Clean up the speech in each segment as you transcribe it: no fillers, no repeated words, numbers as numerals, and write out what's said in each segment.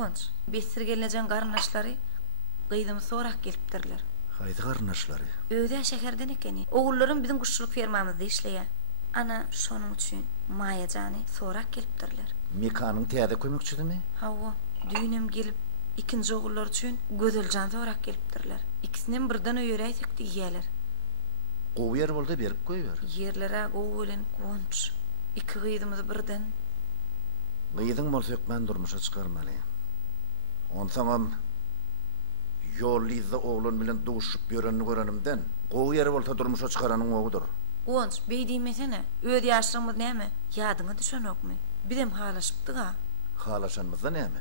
Goňç, besir gelnejen garnaşlary gyýdymy sorak gelipdirler. Haýdy garnaşlary? Öýde şäherden ekeni. Ogullarym biziň guşçuluk fermamyzda işleýär. Ana şonuň üçin Maýajany sorak gelipdirler. Mekanyň täze kömekçidimi? Hawa, düýnem gelip ikinji ogullar üçin Gözeljan sorak gelipdirler. İkisiniň birden öýeräýsek diýýärler. Gowy ýer boldy berip goýber. Yerlere gowy bilen Goňç. İki gyýdymyzy birden. Gyýdyň bolsak men durmuşa çykarmaly. Onsaňam ýollyzda oglun bilen duşup ýörenini görenimden gowy ýer bolsa durmuşa çykaranyň ogudur. Goňç, beýdiýmesene, öýde ýaşaryňyz näme? Ýadyňa düşenokmy? Bizem halaşypdyga. Halaşanmyzda näme?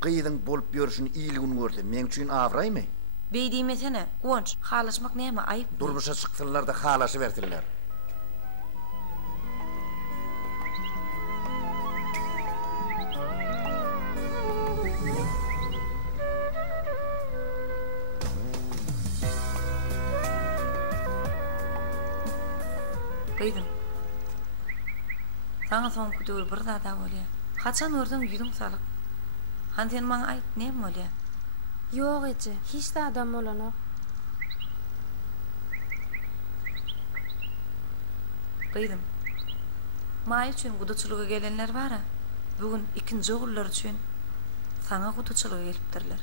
Gyýdyň bolup ýörüşini iýligini görse, men üçin awraýmy? Beýdiýmesene, Goňç, halaşmak näme? Aýyp. Durmuşa çyksalar da halaşy bertirler. Gyýdym. Saňa soňky döwür bir zada bolýar. Haçan gördüm ýüzüň salyk. Han sen maňa aýt, näme bolýar? Ýok eje, hiç de adam bolanok. Gyýdym. Maý üçin gudaçylyga gelenler bara. Bugün ikinji ogullar üçin saňa gudaçylyga gelipdirler.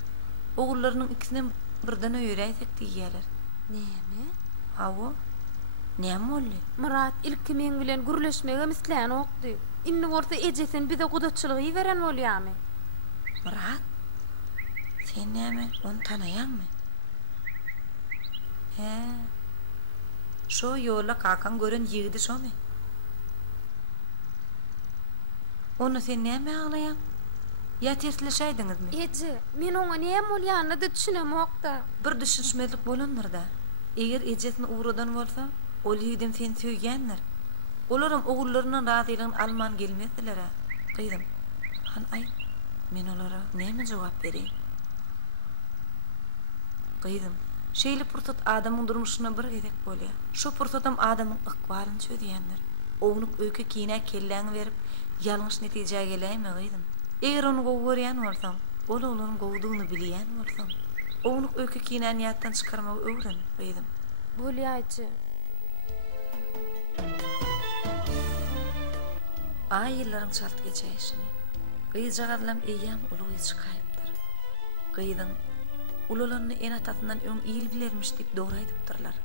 Ogullarynyň ikisiniň birden öýeräýsek diýýärler. Näme? Hawa, näme boldy? Murat ilki men bilen gürleşmege mislen okdy. Inni bolsa ejesin bize gudaçylygy beren bolýarmy? Murat, sen näme? Onu tanaýanmy? He. Şo ýola kakan gören ýigidi şomy? Onu sen näme aglaýan? Ya tersleşäýdiňizmi? Eje, men oňa näme bolýanyny da düşünemokda. Bir düşünşmezlik bolandyr da. Eger ejesini uğradan bolsa, ol ýigidem sen söýgenler. Olaram ogullarynyň razylygyny alman gelmezdiler. Gyýdym. Han aýt, men olara näme jogap bereyim? Gyýdym. Şeýle pursat adamyň durmuşyna bir gezek bolýar. Şo pursatym adamyň ykbalyny çöýýändir. Ognup öýke kine kelläňi berip, ýalňyş netijäge geläými gyýdym? Eger onu gowy görýän bolsam, ol olaryň gowdugyny bilýän bolsam, ognup öýke kinäni ýatdan çykarmagy öwren gyýdym. Bolýaýçy. Aýyllaryň çalt geçäýişini. Gyýjagadylam eýýäm uly çykaýypdyr. Gyýdyň ulalaryny en atatyndan öň iýil bilermiş diýip doraýdypdyrlar.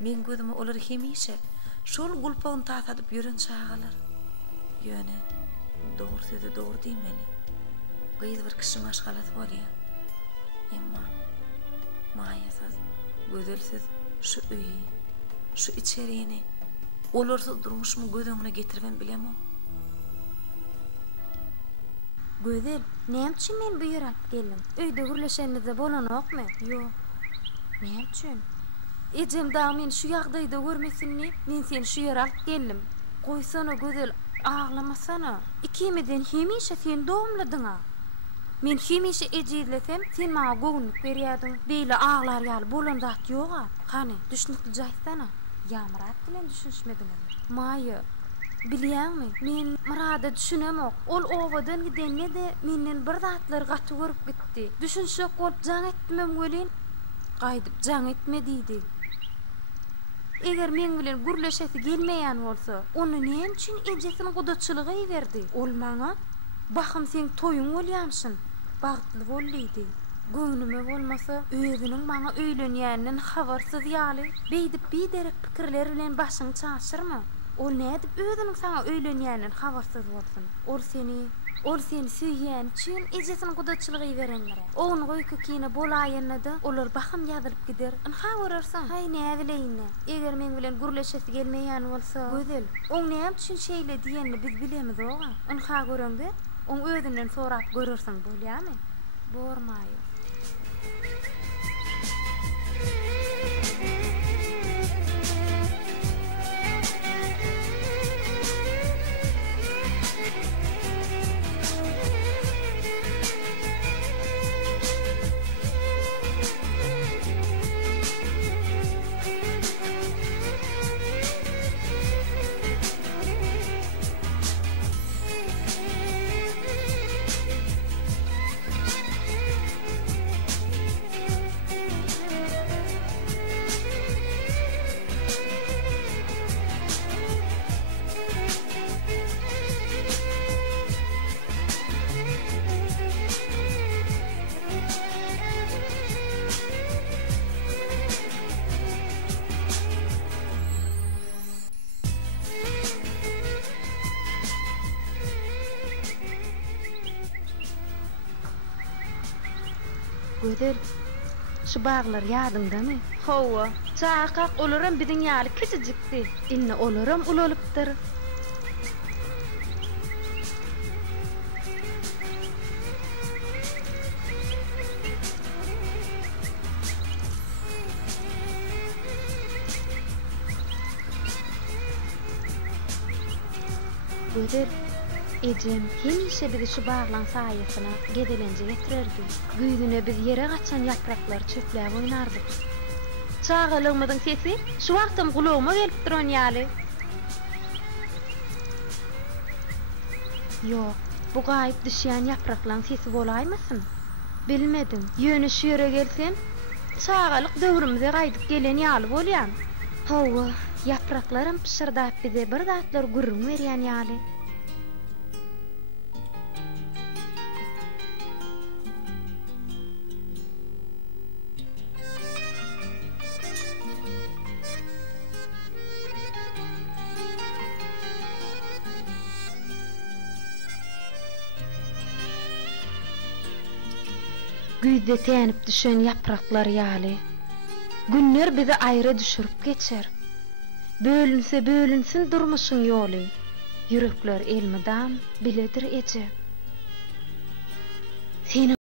Men gözüme olary hemişe şol gulpagyny tasadyp ýören çağalar. Ýöne, dogry sözi dogry diýmeli. Gyýdy bir kişi maşgalat bolýar. Emma maýasaz, gözelsiz şu öýi, şu içeriğini olarsız durmuşmu gözüňe getirben bilemem. Gözel, näme üçin men bu ýere alyp geldim? Öýde gürleşenizde bolanokmy? Ýok. Näme üçin? Ejem da men şu ýagdaýda görmesinni, men seni şu ýere alyp geldim. Goýsana Gözel, ağlamasana. İkimizden hemişe sen doğumladyňa. Men hemişe ejizlesem, sen maňa göwnük berýärdiň. Beýle ağlar ýaly bolan zat ýok-a. Hany, düşünikli jaýsana. Ýamrat bilen düşünşmediňmi? Maýy. Bilýärmi? Men Murada düşünemok. Ol owadan gidende de menden bir zatlar gaty görüp gitdi. Düşünşek bolup jaň etmem welin. Gaýdyp jaň etme diýdi. Eger men bilen gürleşesi gelmeýän bolsa, onu näme üçin ejesini gudaçylygy berdi? Ol maňa, "Bakym sen toýuň bolýarmyşyn, bagtly bol" diýdi. Göwnüme bolmasa, özüniň maňa öýlenýäninden habarsyz ýaly, beýdip biderek pikirler bilen başyny çaşyrmy? Ol nädip özüniň saňa öýlenýäninden habarsyz bolsun? Ol seni süýýän üçin ejesini gudaçylygy berenler. Oňa goýky kine bolaýanyda olar bakym ýazylyp gider. Anha görersen, hay näme bileýinne? Eger men bilen gürleşesi gelmeýän bolsa, Gözel, oň näme üçin şeýle diýenini biz bilemiz oga. Anha görende, oň özünden sorap görersen bolýarmy? Bormaýy. Gözel. Şu bağlar ýadymdamy? Hawa, çaqaq olaram biziň ýaly kiçijikdi. Inne olaram ulalypdyr. Gözel. Ejem hemişe bizi şu bağlan saýasyna gedelenje getirerdi. Güýdüne biz ýere gaçan ýapraklar çöpläp oýnardyk. Çağalygmydyň sesi şu wagtym gulagıma gelip duran ýaly. Ýok, bu gaýyp düşýän ýapraklaryň sesi bolaýmasyn? Bilmedim. Ýöne şu ýere gelsem, çağalyk döwrümde gaýdyp gelen ýaly bolýan. Hawa, ýapraklarym pişirdap bize bir zatlar gurrun berýän ýaly. Güýde tänip düşen ýapraklar ýaly. Günler bizi aýra düşürüp geçer. Bölünse bölünsin durmuşyň ýoly. Yürekler elmidam biledir eje.